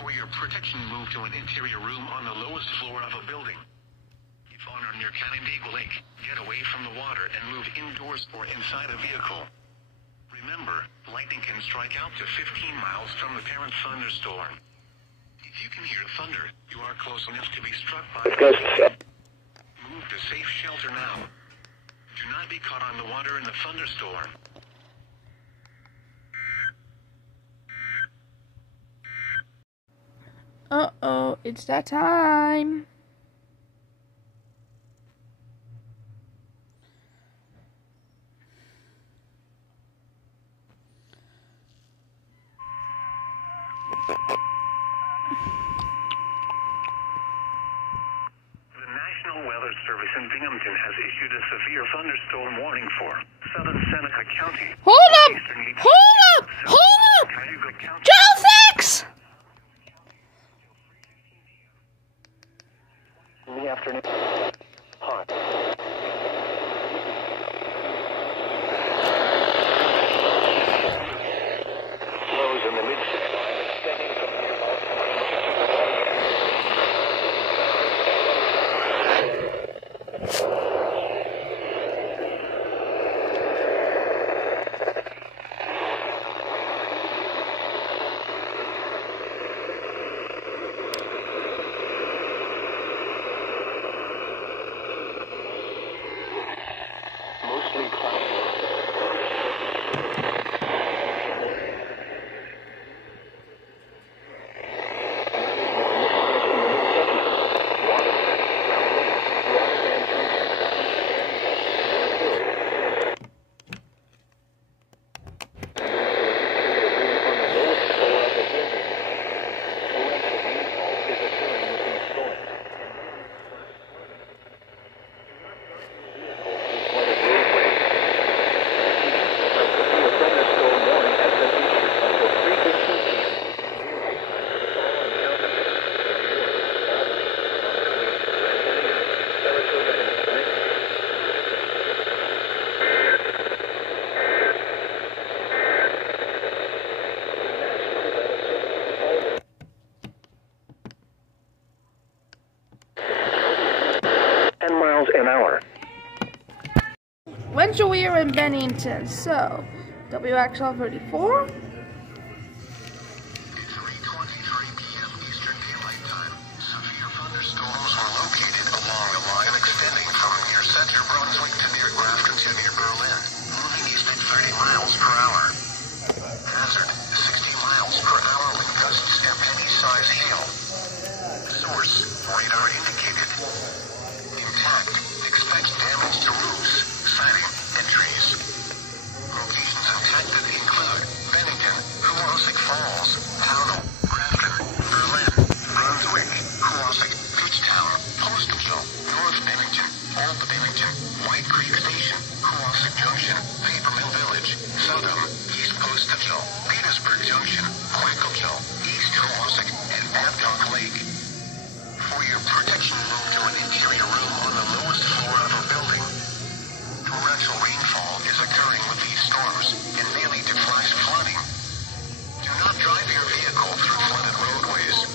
For your protection, move to an interior room on the lowest floor of a building. If on or near Canandaigua Lake, get away from the water and move indoors or inside a vehicle. Remember, lightning can strike out to 15 miles from the parent thunderstorm. If you can hear thunder, you are close enough to be struck by lightning. Move to safe shelter now. Do not be caught on the water in the thunderstorm. Uh-oh, it's that time. The National Weather Service in Binghamton has issued a severe thunderstorm warning for southern Seneca County. Hold up! Eastern Hold up! Hold up! Cayuga County. Joe Fix! In the afternoon. Hot. Lows in the mid-60s, extending from mostly cloudy. An hour. When's we are in Bennington? So, WXL 34. 3:23 p.m. Eastern Daylight Time. Severe thunderstorms were located along a line extending from near Center Brunswick to near Grafton to near Berlin, moving east at 30 miles per hour. Hazard, 60 miles per hour with gusts and penny-size hail. Source, radar indicated. Intact. Expect damage to roofs, siding, and trees. Locations impacted include Bennington, Huosic Falls, Pownell, Grafton, Berlin, Brunswick, Huosic, Fitchtown, Postage, North Bennington, Old Bennington, White Creek Station, Huosic Junction, Papermill Village, Southam, East Postage, Petersburg Junction, Quackle, East Huosic, and Babcock Lake. For your protection, move to an interior room on the lowest floor of a building. Torrential rainfall is occurring with these storms and may lead to flash flooding. Do not drive your vehicle through flooded roadways.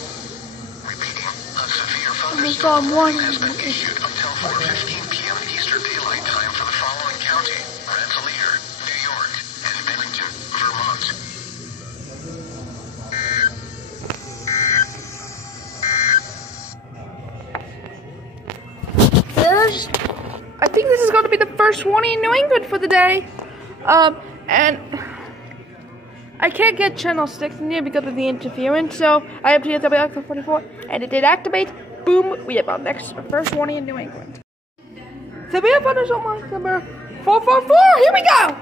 Repeating, a severe thunderstorm warning has been issued until 4:15 p.m. Eastern Daylight Time for the following county: Rensselaer, New York, and Bennington, Vermont. I think this is going to be the first warning in New England for the day. And I can't get channel 6 in here because of the interference, so I have to use WXL 44, and it did activate. Boom, we have our first warning in New England. So we have thunderstorm number 444. Here we go.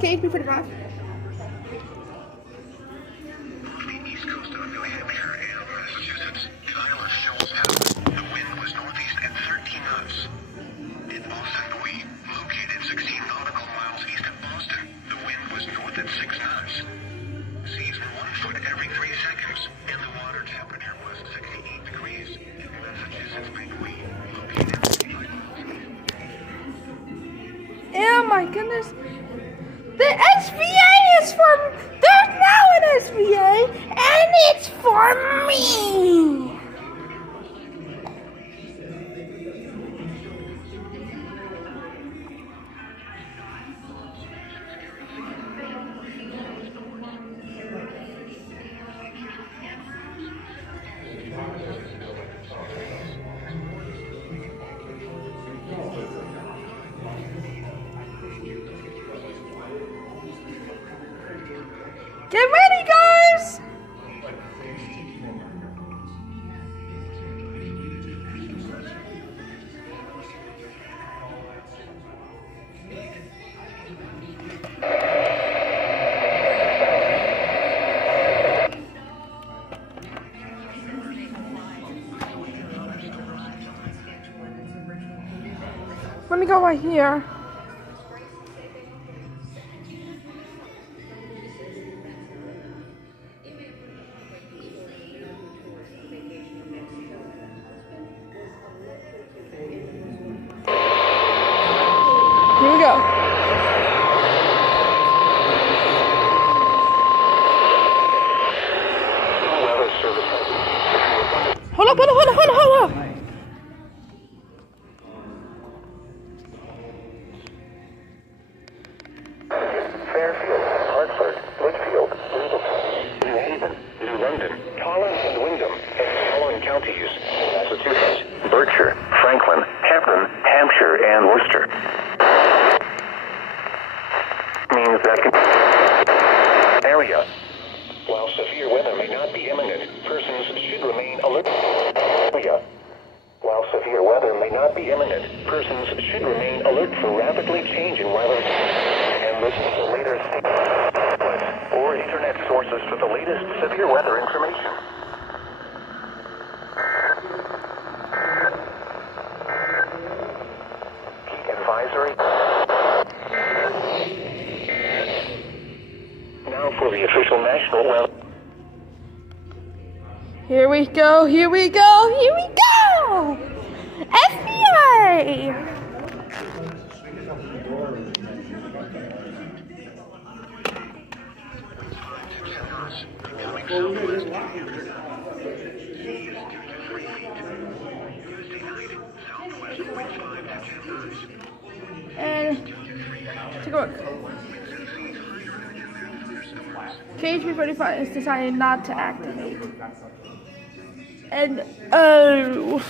KHP 45. East coast of New Hampshire and Massachusetts, Isla Shoals Town. The wind was northeast at 13 knots. In Boston, we located 16 nautical miles east of Boston. The wind was north at 6 knots. Seas were 1 foot every 3 seconds, and the water temperature was 68 degrees. In Massachusetts, we located 55 miles east. Oh my goodness. The SVA is for, there's now an SVA, and it's for me. Get ready, guys! Let me go right here. Here we go. Hold up. Fairfield, Hartford, Litchfield, Windham, New Haven, New London, Collins and Windham, and the following counties: Massachusetts, Berkshire, Franklin, Hampden, Hampshire, and Worcester. Means that area. While severe weather may not be imminent, persons should remain alert. Area. While severe weather may not be imminent, persons should remain alert for rapidly changing weather and listen to later or internet sources for the latest severe weather information. Heat advisory. Now for the official national weather. Here we go. FBI! And take a look. KHB45 is decided not to activate. And oh.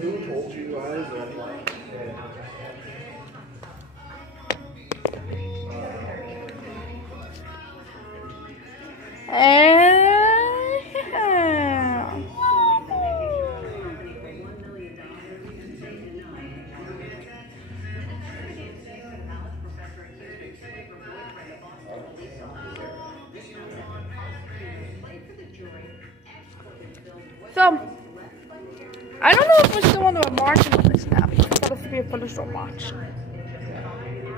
Who told you guys that? So, I don't know if we're still on the marching on this now because it's supposed to be a thunderstorm watch.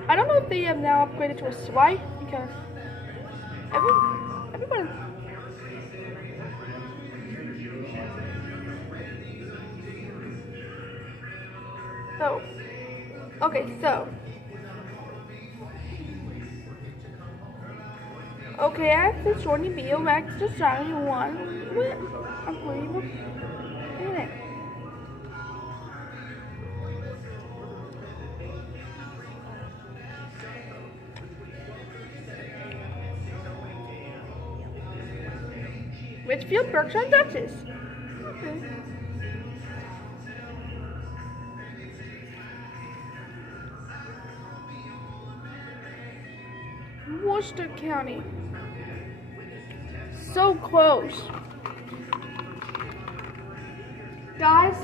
I don't know if they have now upgraded to a swipe because everybody. So, okay, so. Okay, after Jordan Beal, back to Johnny one. Unbelievable. Look at it. Richfield, Berkshire, and Dutchess. Okay. Worcester County. So close. Guys,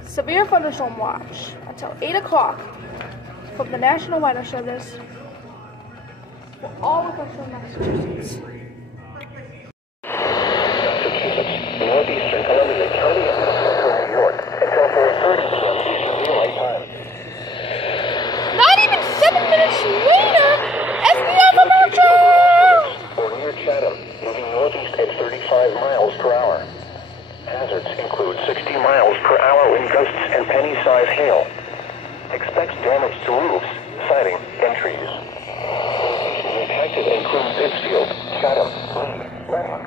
severe thunderstorm watch until 8 o'clock from the National Weather Service for all of Western Massachusetts. Northeastern Columbia County and Central New York until 4:30 p.m. Eastern Daylight Time. Not even 7 minutes later, FBI commercial! Or near Chatham, moving northeast at 35 65 miles per hour. Hazards include 60 miles per hour wind gusts and penny-size hail. Expect damage to roofs, siding, and trees. Impacted include Pittsfield, Chatham, Lee, Lanark,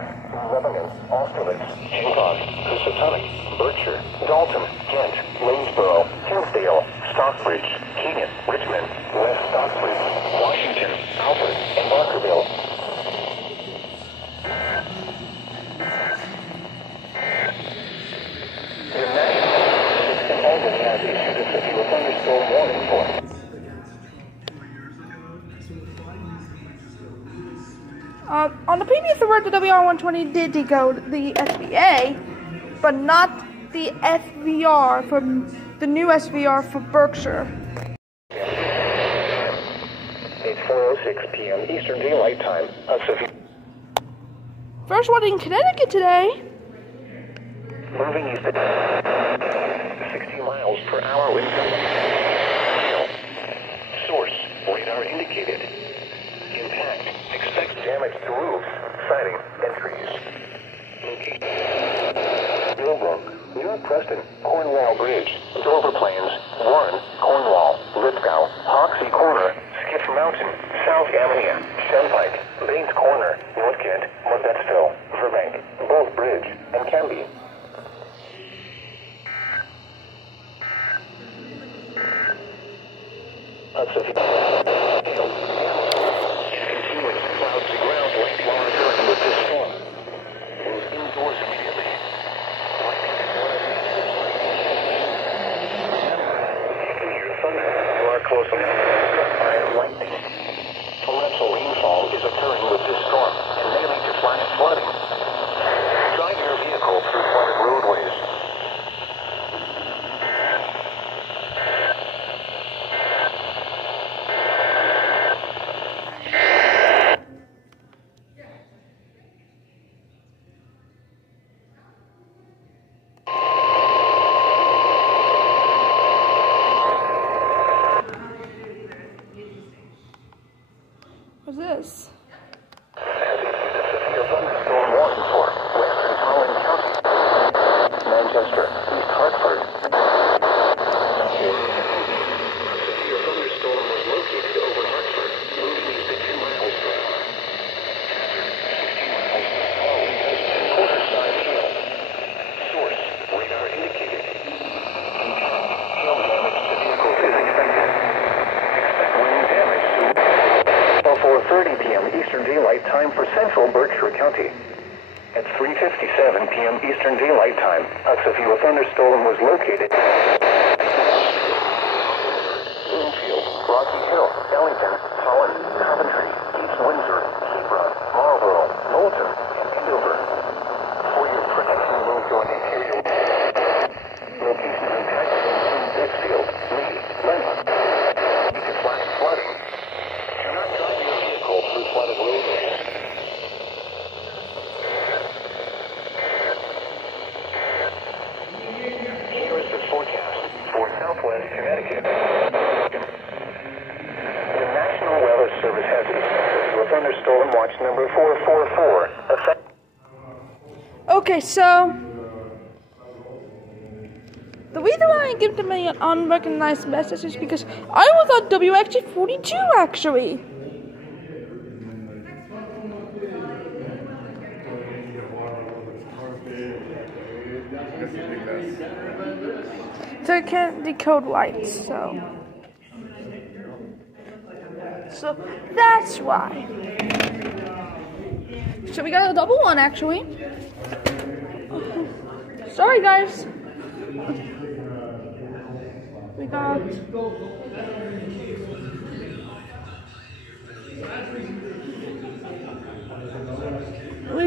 Lebanon, Austerlitz, Hancock, Housatonic, Berkshire, Dalton, Kent, Lanesboro, Hinsdale, Stockbridge, Keenan, Richmond, West Stockbridge, Washington, Hartford, and Barkerville. The National System also has issued a severe thunderstorm warning for. On the previous award, the WR120 did decode the SVA, but not the SVR for the new SVR for Berkshire. It's 4:06 p.m. Eastern Daylight Time. First one in Connecticut today. Moving east at 60 miles per hour wind gusts. Source, radar indicated. Impact, expect damage to roofs, siding, and trees. Location. Millbrook, New Preston, Cornwall Bridge, Dover Plains, Warren, Cornwall, Lithgow, Hoxie Corner, Skiff Mountain, South Ammonia, Shenpike, Baines Corner, North Kent, Modetteville, Verbank, Bolt Bridge, and Canby. Clouds to ground like larger with this storm. Move indoors immediately. You are close enough. Fire lightning. Torrential rainfall is occurring with this storm and may lead to flash flooding. Drive your vehicle through flooded roadways. What's this? Has issued a severe thunderstorm warning for Western Holland County, Manchester, East Hartford. A severe thunderstorm was located over Hartford, moving east at 2 miles per hour. Hazard, 60 miles per hour wind gusts and quarter-size hail. Source, radar indicated. Impact, hail damage to vehicles is expected. Expect wind damage to 4:30 p.m. Eastern Daylight Time for Central Berkshire County. At 3:57 p.m. Eastern Daylight Time, a severe thunderstorm was located. Bloomfield, Rocky Hill, Ellington, Holland, Coventry, East Windsor, Hebron, Marlborough, Knowlton, and Andover. For your protection, move to an interior. Locations impacted include Pittsfield, Lee, Lanark. You can flash flooding. Do not drive your vehicle through flooded roadways. Here is the forecast for Southwest Connecticut. The National Weather Service has issued a thunderstorm watch number 444. Okay, so the reason why I give them an unrecognized message is because I was on WXG42 actually. So I can't decode lights, so that's why. So we got a double one actually. Sorry guys. We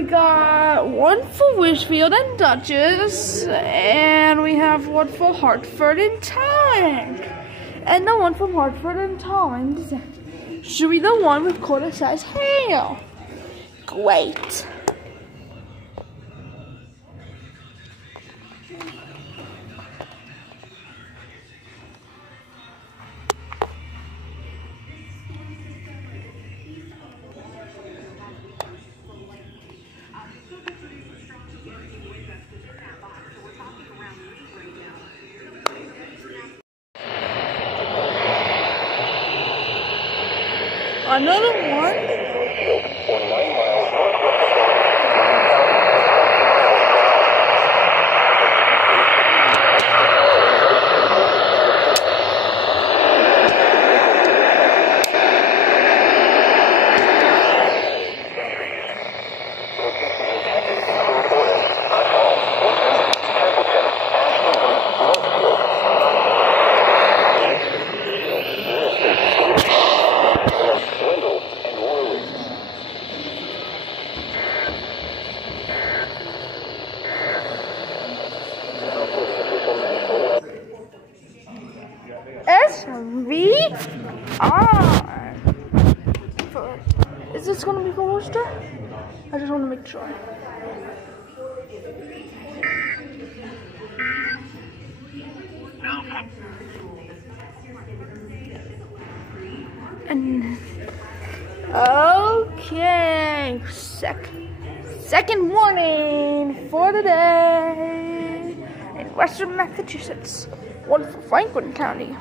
got one for Wishfield and Dutchess, and we have one for Hartford and Talent, and the one from Hartford and Talent should be the one with quarter-size hail. Great. Another one? Or 9 miles northwest of SVR. Is this gonna be for Worcester? I just want to make sure. And okay, second warning for the day in Western Massachusetts. One for Franklin County.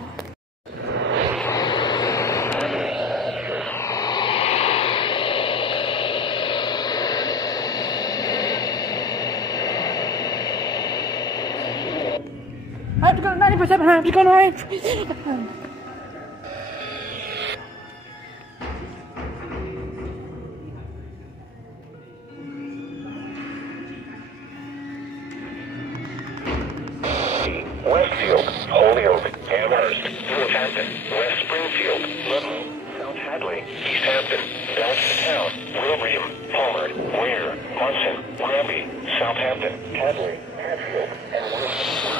I have to go to 90%. I have to go to 90%. Westfield, Holyoke, Amherst, Northampton, West Springfield, Ludlow, South Hadley, East Hampton, Belchtown, Wilbraham, Palmer, Ware, Munson, Granby, Southampton, Hadley, Hatfield, and Worcester.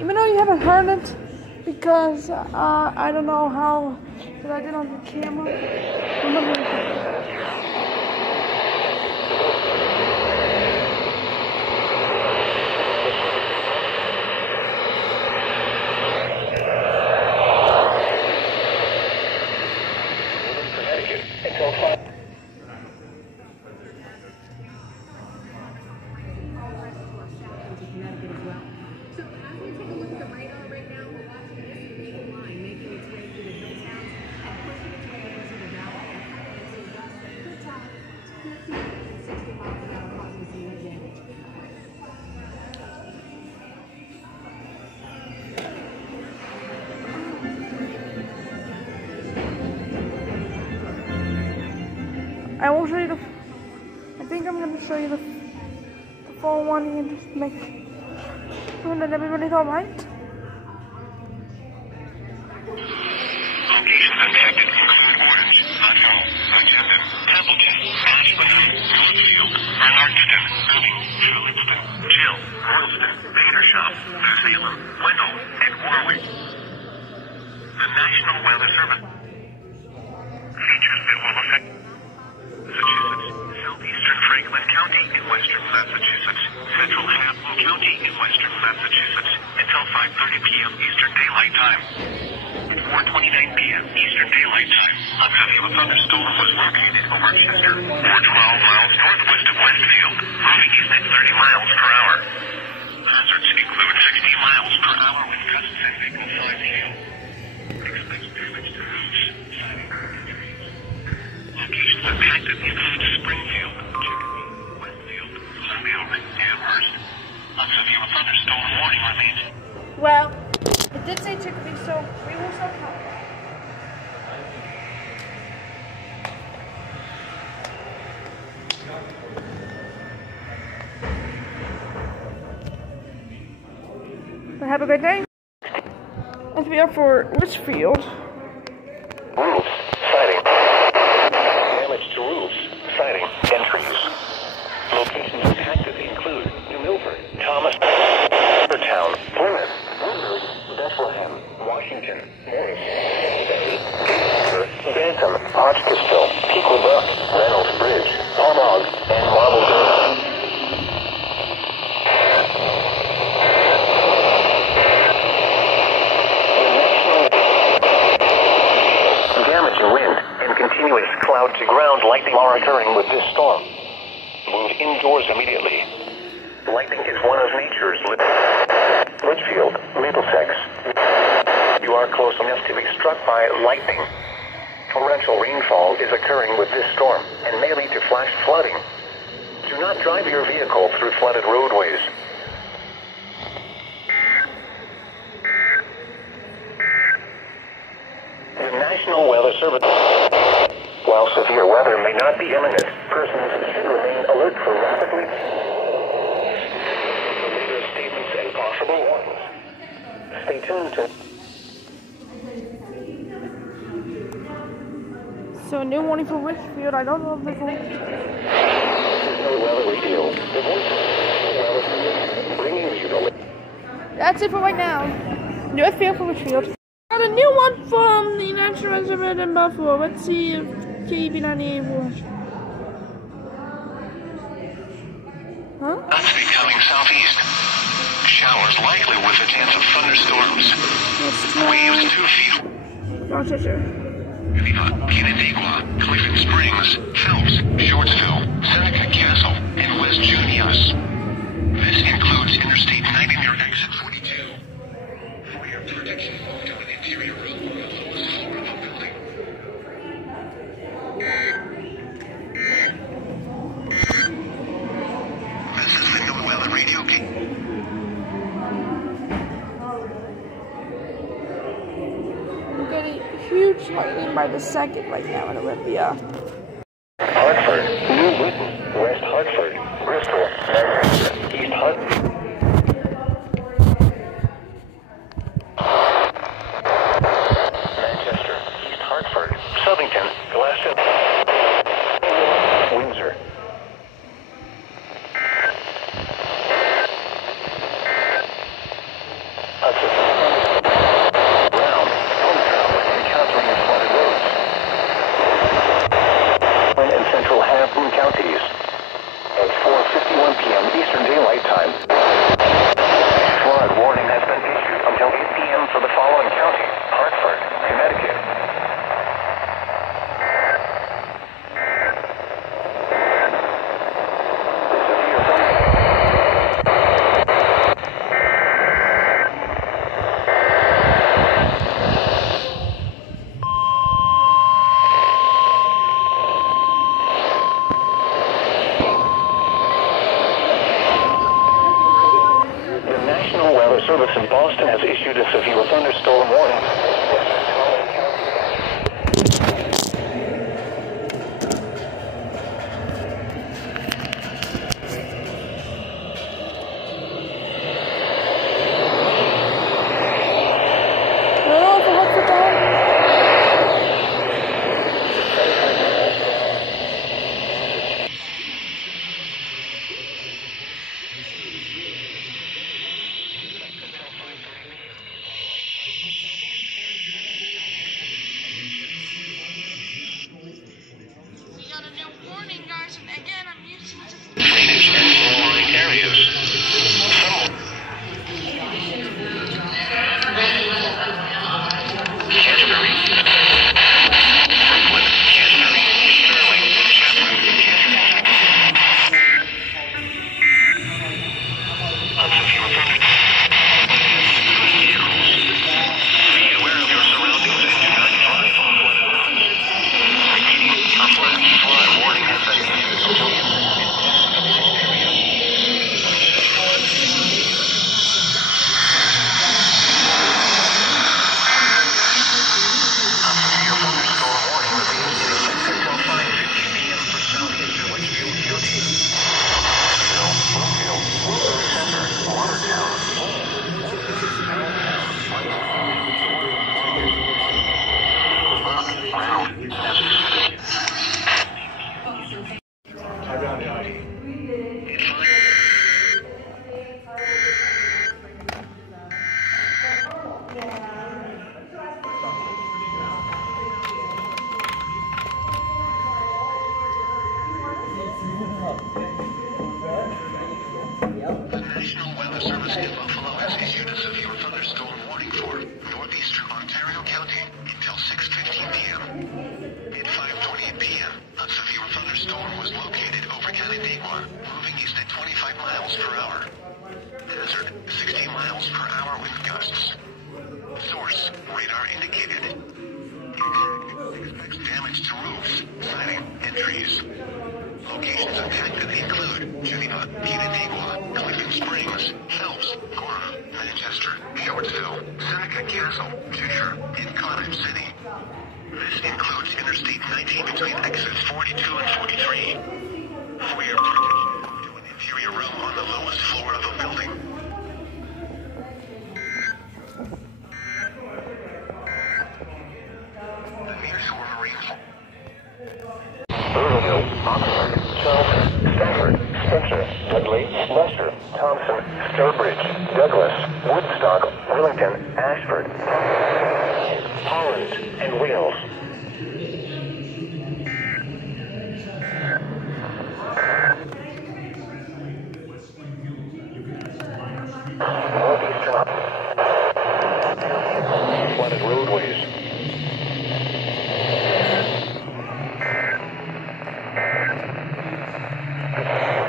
Even though you haven't heard it, because I don't know how, because I did on the camera. Connecticut until 5. I will show you the. I think I'm going to show you the full one and just make sure that everybody's alright. Locations infected include Orange, Bucknell, Windham, Templeton, Windham, Northfield, Arlington, Irving, Charlottesville, Jill, Worcester, Badershop, New Salem, Wendell, and Warwick. The National Weather Service features that will affect Massachusetts, southeastern Franklin County in western Massachusetts, central Hannibal County in western Massachusetts, until 5:30 p.m. Eastern Daylight Time. At 4:29 p.m. Eastern Daylight Time, a heavy thunderstorm was located over Chester, or 12 miles northwest of Westfield, moving east at 30 miles per hour. Hazards include 60 miles per hour with gusts and vehicle size hail. Expect damage to roofs, siding, and trees. Locations impacted include Springfield, Chicopee, Westfield, Holyoke, Amherst. A severe thunderstorm warning remains. Well, it did say Chicopee, so we will still count. But have a good day. Let's be up for Litchfield. Roofs, siding. Damage to roofs, siding, and trees. Locations impacted include New Milford, Thomas, Town, Plymouth, Woodbury, Bethlehem, Washington, Morris, Bay, Bantam, Hotchkissville, Pequot, Reynolds Bridge, Palmog, and Marbleville. Damaging wind and continuous cloud-to-ground lightning are occurring with this storm. Move indoors immediately. Lightning is one of nature's Litchfield, Middlesex. You are close enough to be struck by lightning. Torrential rainfall is occurring with this storm and may lead to flash flooding. Do not drive your vehicle through flooded roadways. The National Weather Service. While severe weather may not be imminent, persons should remain alert for rapidly later statements and possible warnings. Stay tuned to. So, new warning for Richfield. I don't know if this will. Weather radio. The voice of bringing you the. That's it for right now. New FPL for Richfield. Got a new one from the National Reservoir in Buffalo. Let's see if KB98 works. Huh? Winds becoming southeast. Showers likely with a chance of thunderstorms. Waves 2 feet. Rochester. Canandaigua, Clifton Springs, Phelps, Shortsville, Seneca Castle, and West Junius. This includes Interstate 90 near exit 42. For your protection, walk to an interior room on the lowest floor of the building. This is the new weather radio gate. We're getting huge lightning by the second right now in Olympia. Hartford, New Britain, West Hartford, Bristol, Meriden, East Hartford. Manchester, East Hartford, Southington, Glasgow, Windsor. Hudson, Brown, Hometown, encountering flooded roads. And central Hampton counties. At 4:51 p.m. Eastern Daylight Time. Flood warning has been issued until 8 p.m. for the following counties: Hartford, Connecticut. The National Weather Service in Boston has issued a severe thunderstorm warning. Drainage and flowing areas. Canterbury, Brooklyn, Canterbury, Sterling, Shetland, unsecure thunder. Vehicles. Be aware of your surroundings and do not drive on flooded roads. Repeating, a flash flood warning has been issued until The National Weather Service in Buffalo has issued a severe thunderstorm warning for northeastern Ontario County until 6:15 p.m. At 5:28 p.m., a severe thunderstorm was located over Canandaigua, moving east at 25 miles per hour. evacuated. Expects damage to roofs, siding, and trees. Locations impacted include Geneva, Piedmont, Clifton Springs, Phelps, Gorham, Manchester, Shortsville, Seneca Castle, Cheshire, and Cottage City. This includes Interstate 19 between exits 42 and 43. For your protection, to an interior room on the lowest floor of the building. The nearshore Marine Oxford, Charlton, Stafford, Spencer, Dudley, Leicester, Thompson, Sturbridge, Douglas, Woodstock, Wellington, Ashford, Holland, and Wales. Northeastern flooded roadways.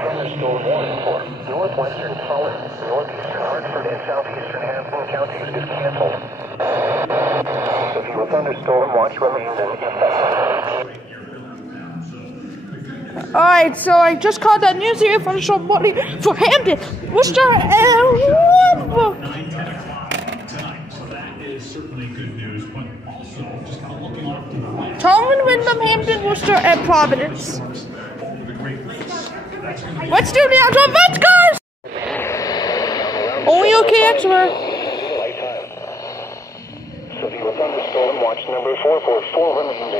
Thunderstorm warning for northwestern Holland, northeastern Hartford, and southeastern Hampton counties is canceled. Severe thunderstorm watch remains in effect. Alright, so I just called that news here from Short Morning for Hampton, Worcester, and Windham. 9:10 tonight, so that is certainly good news, but also just kind of looking off to the right. Tolman, Windham, Hampton, Worcester, and Providence. Over the Great Lakes. That's going to be Let's do the outdoor events, guys! Only okay, expert. Severe thunderstorm watch number 444 remains